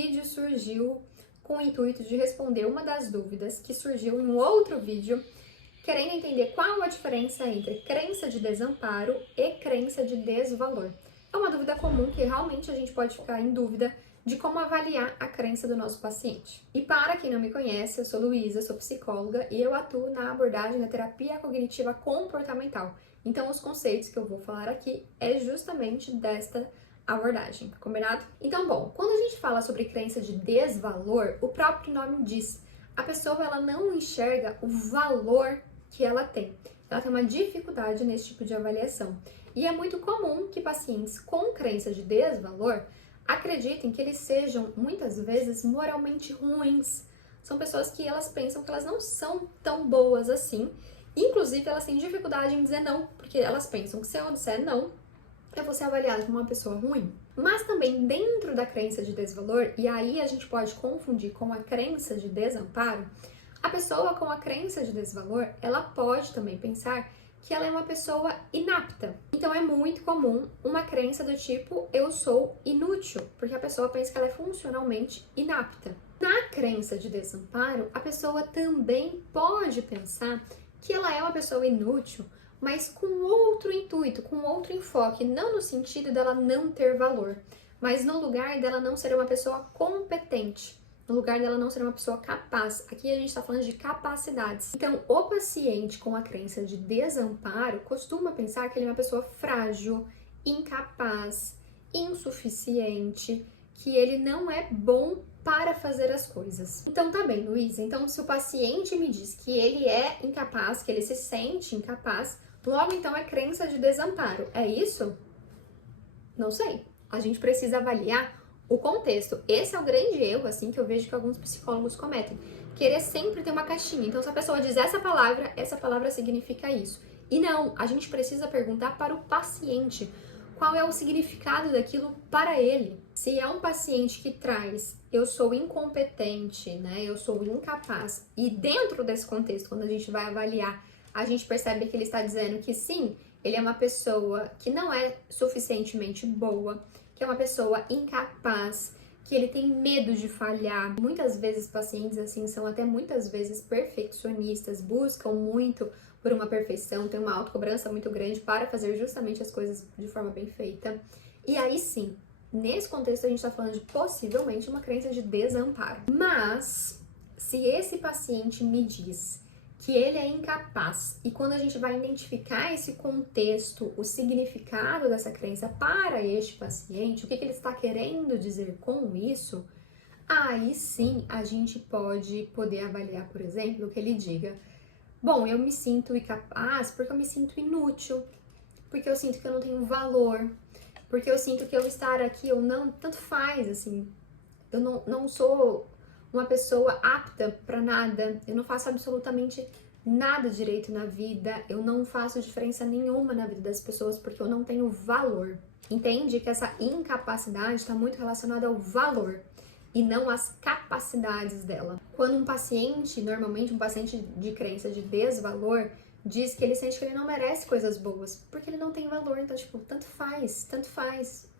vídeo surgiu com o intuito de responder uma das dúvidas que surgiu em um outro vídeo, querendo entender qual a diferença entre crença de desamparo e crença de desvalor. É uma dúvida comum que realmente a gente pode ficar em dúvida de como avaliar a crença do nosso paciente. E para quem não me conhece, eu sou Luísa, sou psicóloga e eu atuo na abordagem da terapia cognitiva comportamental. Então, os conceitos que eu vou falar aqui é justamente desta abordagem, combinado? Então, bom, quando a gente fala sobre crença de desvalor, o próprio nome diz, a pessoa ela não enxerga o valor que ela tem. Ela tem uma dificuldade nesse tipo de avaliação. E é muito comum que pacientes com crença de desvalor acreditem que eles sejam, muitas vezes, moralmente ruins. São pessoas que elas pensam que elas não são tão boas assim. Inclusive, elas têm dificuldade em dizer não, porque elas pensam que se eu disser não, eu vou ser avaliada como uma pessoa ruim. Mas também dentro da crença de desvalor, e aí a gente pode confundir com a crença de desamparo, a pessoa com a crença de desvalor, ela pode também pensar que ela é uma pessoa inapta. Então é muito comum uma crença do tipo eu sou inútil, porque a pessoa pensa que ela é funcionalmente inapta. Na crença de desamparo, a pessoa também pode pensar que ela é uma pessoa inútil, mas com outro intuito, com outro enfoque, não no sentido dela não ter valor, mas no lugar dela não ser uma pessoa competente. No lugar dela não ser uma pessoa capaz. Aqui a gente está falando de capacidades. Então, o paciente com a crença de desamparo costuma pensar que ele é uma pessoa frágil, incapaz, insuficiente, que ele não é bom para fazer as coisas. Então, tá bem, Luísa. Então, se o paciente me diz que ele é incapaz, que ele se sente incapaz, logo então é crença de desamparo. É isso? Não sei. A gente precisa avaliar o contexto. Esse é o grande erro, assim, que eu vejo que alguns psicólogos cometem. Querer sempre ter uma caixinha. Então, se a pessoa diz essa palavra significa isso. E não, a gente precisa perguntar para o paciente qual é o significado daquilo para ele. Se é um paciente que traz eu sou incompetente, né? Eu sou incapaz. E dentro desse contexto, quando a gente vai avaliar, a gente percebe que ele está dizendo que sim, ele é uma pessoa que não é suficientemente boa, que é uma pessoa incapaz, que ele tem medo de falhar. Muitas vezes pacientes assim são até muitas vezes perfeccionistas, buscam muito por uma perfeição, tem uma autocobrança muito grande para fazer justamente as coisas de forma bem feita. E aí sim, nesse contexto a gente está falando de possivelmente uma crença de desamparo. Mas, se esse paciente me diz que ele é incapaz, e quando a gente vai identificar esse contexto, o significado dessa crença para este paciente, o que ele está querendo dizer com isso, aí sim a gente pode poder avaliar, por exemplo, que ele diga, bom, eu me sinto incapaz porque eu me sinto inútil, porque eu sinto que eu não tenho valor, porque eu sinto que eu estar aqui ou não, tanto faz, assim, eu não sou uma pessoa apta para nada, eu não faço absolutamente nada direito na vida, eu não faço diferença nenhuma na vida das pessoas porque eu não tenho valor. Entende que essa incapacidade está muito relacionada ao valor e não às capacidades dela. Quando um paciente, normalmente um paciente de crença de desvalor, diz que ele sente que ele não merece coisas boas, porque ele não tem valor, então tipo, tanto faz,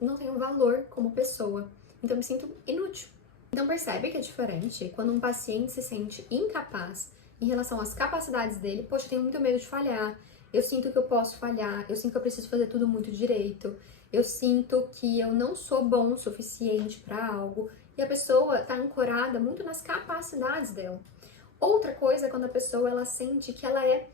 não tenho valor como pessoa, então eu me sinto inútil. Então percebe que é diferente quando um paciente se sente incapaz em relação às capacidades dele. Poxa, eu tenho muito medo de falhar, eu sinto que eu posso falhar, eu sinto que eu preciso fazer tudo muito direito, eu sinto que eu não sou bom o suficiente para algo, e a pessoa está ancorada muito nas capacidades dela. Outra coisa é quando a pessoa ela sente que ela é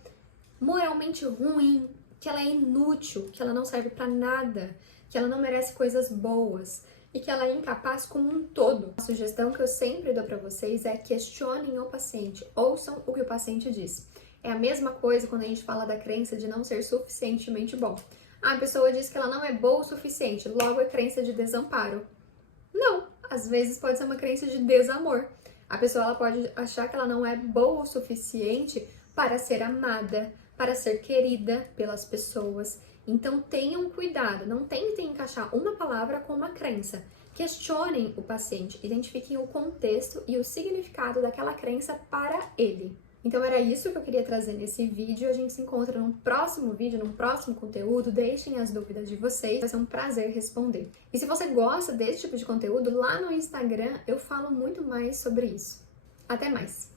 moralmente ruim, que ela é inútil, que ela não serve para nada, que ela não merece coisas boas e que ela é incapaz como um todo. A sugestão que eu sempre dou para vocês é questionem o paciente, ouçam o que o paciente diz. É a mesma coisa quando a gente fala da crença de não ser suficientemente bom. A pessoa diz que ela não é boa o suficiente, logo é crença de desamparo. Não, às vezes pode ser uma crença de desamor. A pessoa ela pode achar que ela não é boa o suficiente para ser amada, para ser querida pelas pessoas. Então tenham cuidado, não tentem encaixar uma palavra com uma crença. Questionem o paciente, identifiquem o contexto e o significado daquela crença para ele. Então era isso que eu queria trazer nesse vídeo. A gente se encontra num próximo vídeo, num próximo conteúdo. Deixem as dúvidas de vocês, vai ser um prazer responder. E se você gosta desse tipo de conteúdo, lá no Instagram eu falo muito mais sobre isso. Até mais!